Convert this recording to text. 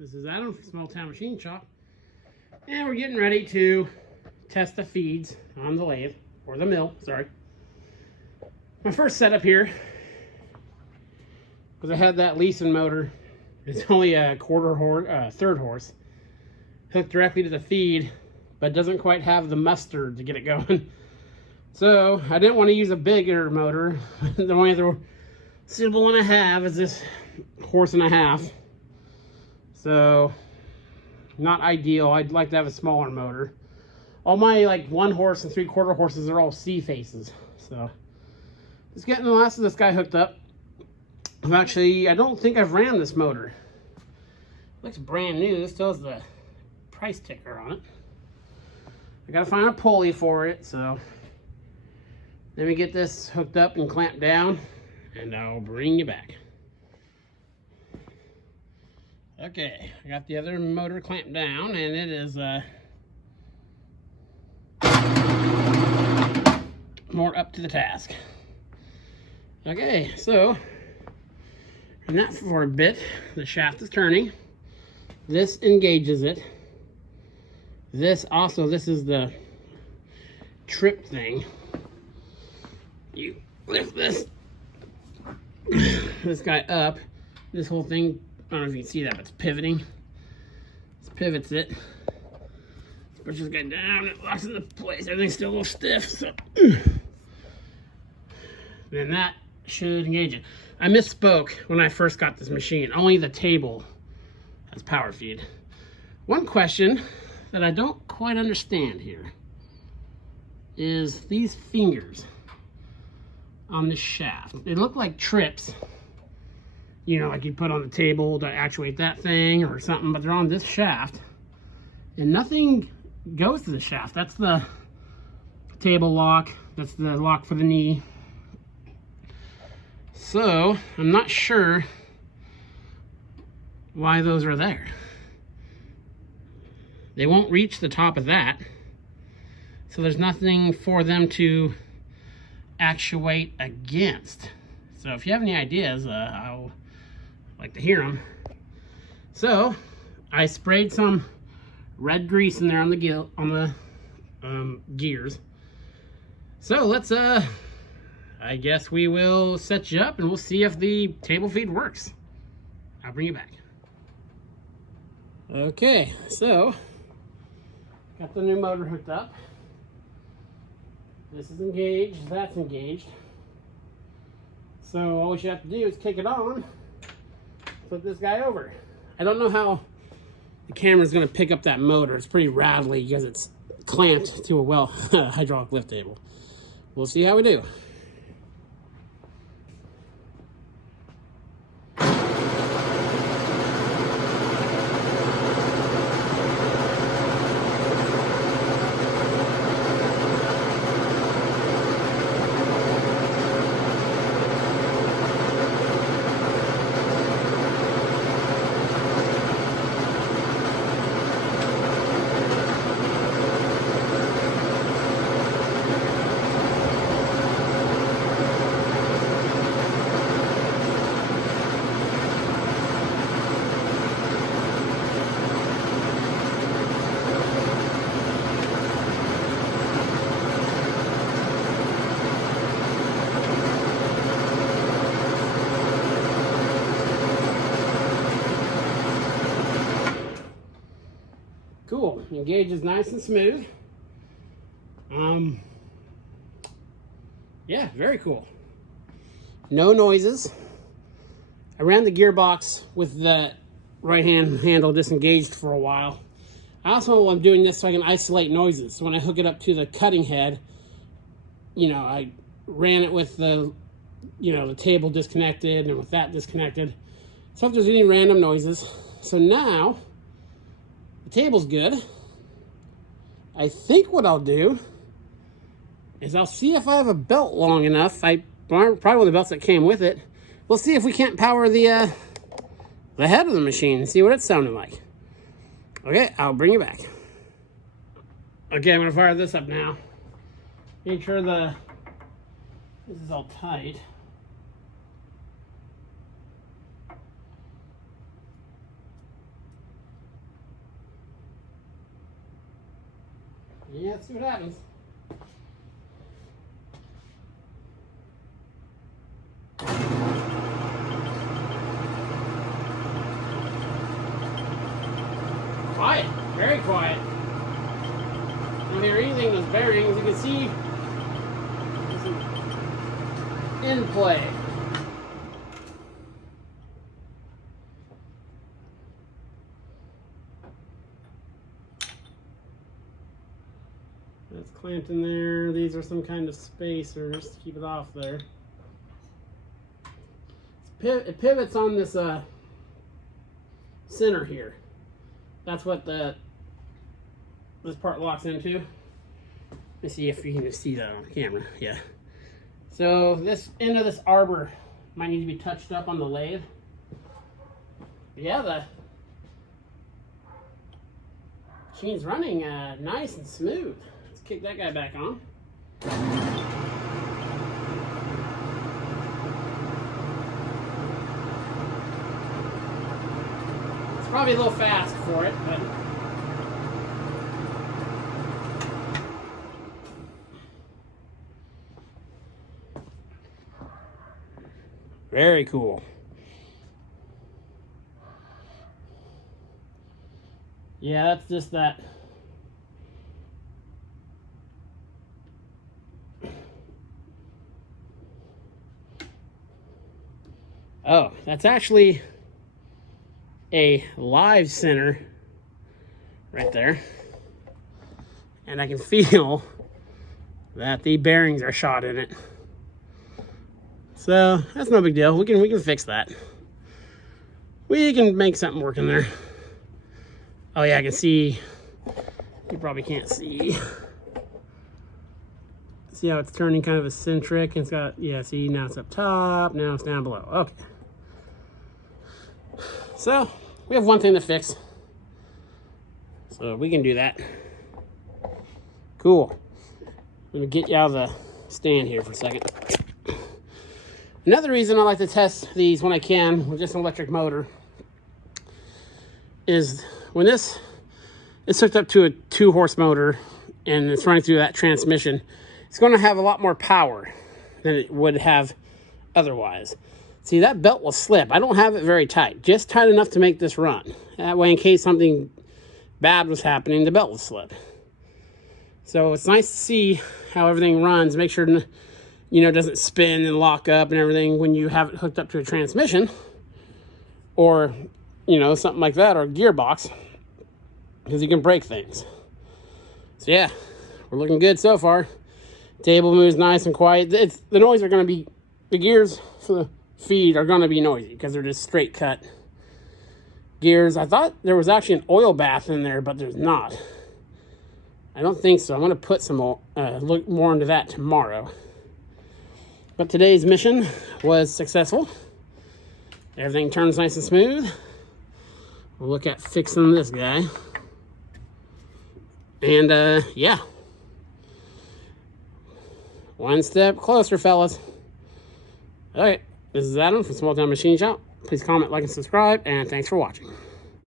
This is Adam from Small Town Machine Shop. And we're getting ready to test the feeds on the lathe, or the mill, sorry. My first setup here, because I had that Leeson motor, it's only a third horse, hooked directly to the feed, but doesn't quite have the mustard to get it going. So I didn't want to use a bigger motor. The only other suitable one I have is this 1.5 horse. So not ideal. I'd like to have a smaller motor. All my like 1 horse and 3/4 horses are all C faces. So just getting the last of this guy hooked up. I don't think I've ran this motor. Looks brand new. This still has the price ticker on it. I gotta find a pulley for it, so let me get this hooked up and clamped down, and I'll bring you back. Okay, I got the other motor clamped down, and it is more up to the task. Okay, so run that for a bit. The shaft is turning. This engages it. This is the trip thing. You lift this guy up. This whole thing, I don't know if you can see that, but it's pivoting. This pivots it. Push this guy down, it locks into place. Everything's still a little stiff, so then that should engage it. I misspoke when I first got this machine. Only the table has power feed. One question that I don't quite understand here is these fingers on the shaft. They look like trips, you know, like you put on the table to actuate that thing or something, but they're on this shaft and nothing goes to the shaft. That's the table lock. That's the lock for the knee. So I'm not sure why those are there. They won't reach the top of that, so there's nothing for them to actuate against. So if you have any ideas, I'll like to hear them. So I sprayed some red grease in there on the gears. So let's I guess we will set you up and we'll see if the table feed works. I'll bring you back. Okay, so got the new motor hooked up. This is engaged, that's engaged. So all you have to do is kick it on, flip this guy over. I don't know how the camera's gonna pick up that motor. It's pretty rattly because it's clamped to a hydraulic lift table. We'll see how we do. Cool, engage is nice and smooth. Yeah, very cool. No noises. I ran the gearbox with the right hand handle disengaged for a while. I also am doing this so I can isolate noises. So when I hook it up to the cutting head, you know, I ran it with the, you know, the table disconnected and with that disconnected. So if there's any random noises. So now the table's good. I think what I'll do is I'll see if I have a belt long enough. Probably one of the belts that came with it. We'll see if we can't power the head of the machine and see what it's sounding like. Okay, I'll bring you back. Okay, I'm gonna fire this up now. Make sure this is all tight. Yeah, let's see what happens. Quiet, very quiet. Don't hear anything in those bearings. You can see in play. That's clamped in there. These are some kind of spacers to keep it off there. It pivots on this center here. That's what this part locks into. Let me see if you can just see that on camera. Yeah. So this end of this arbor might need to be touched up on the lathe. Yeah, the machine's running nice and smooth. Let's kick that guy back on. It's probably a little fast for it, but very cool. Yeah, that's just that. Oh, that's actually a live center right there. And I can feel that the bearings are shot in it. So that's no big deal. We can fix that. We can make something work in there. Oh yeah, I can see. You probably can't see. See how it's turning kind of eccentric? It's got, yeah, see, now it's up top, now it's down below. Okay. So we have one thing to fix. So we can do that. Cool. Let me get you out of the stand here for a second. Another reason I like to test these when I can with just an electric motor is when it's hooked up to a 2-horse motor and it's running through that transmission, it's going to have a lot more power than it would have otherwise. See, that belt will slip. I don't have it very tight, just tight enough to make this run. That way, in case something bad was happening, the belt will slip. So it's nice to see how everything runs. Make sure, you know, it doesn't spin and lock up and everything when you have it hooked up to a transmission or, you know, something like that, or a gearbox, because you can break things. So yeah, we're looking good so far. Table moves nice and quiet. The noise are going to be, the gears for the feed are going to be noisy because they're just straight cut gears. I thought there was actually an oil bath in there, but there's not. I don't think so. I'm going to put some look more into that tomorrow. But today's mission was successful. Everything turns nice and smooth. We'll look at fixing this guy. And yeah. One step closer, fellas. All right, this is Adam from Small Town Machine Shop. Please comment, like, and subscribe, and thanks for watching.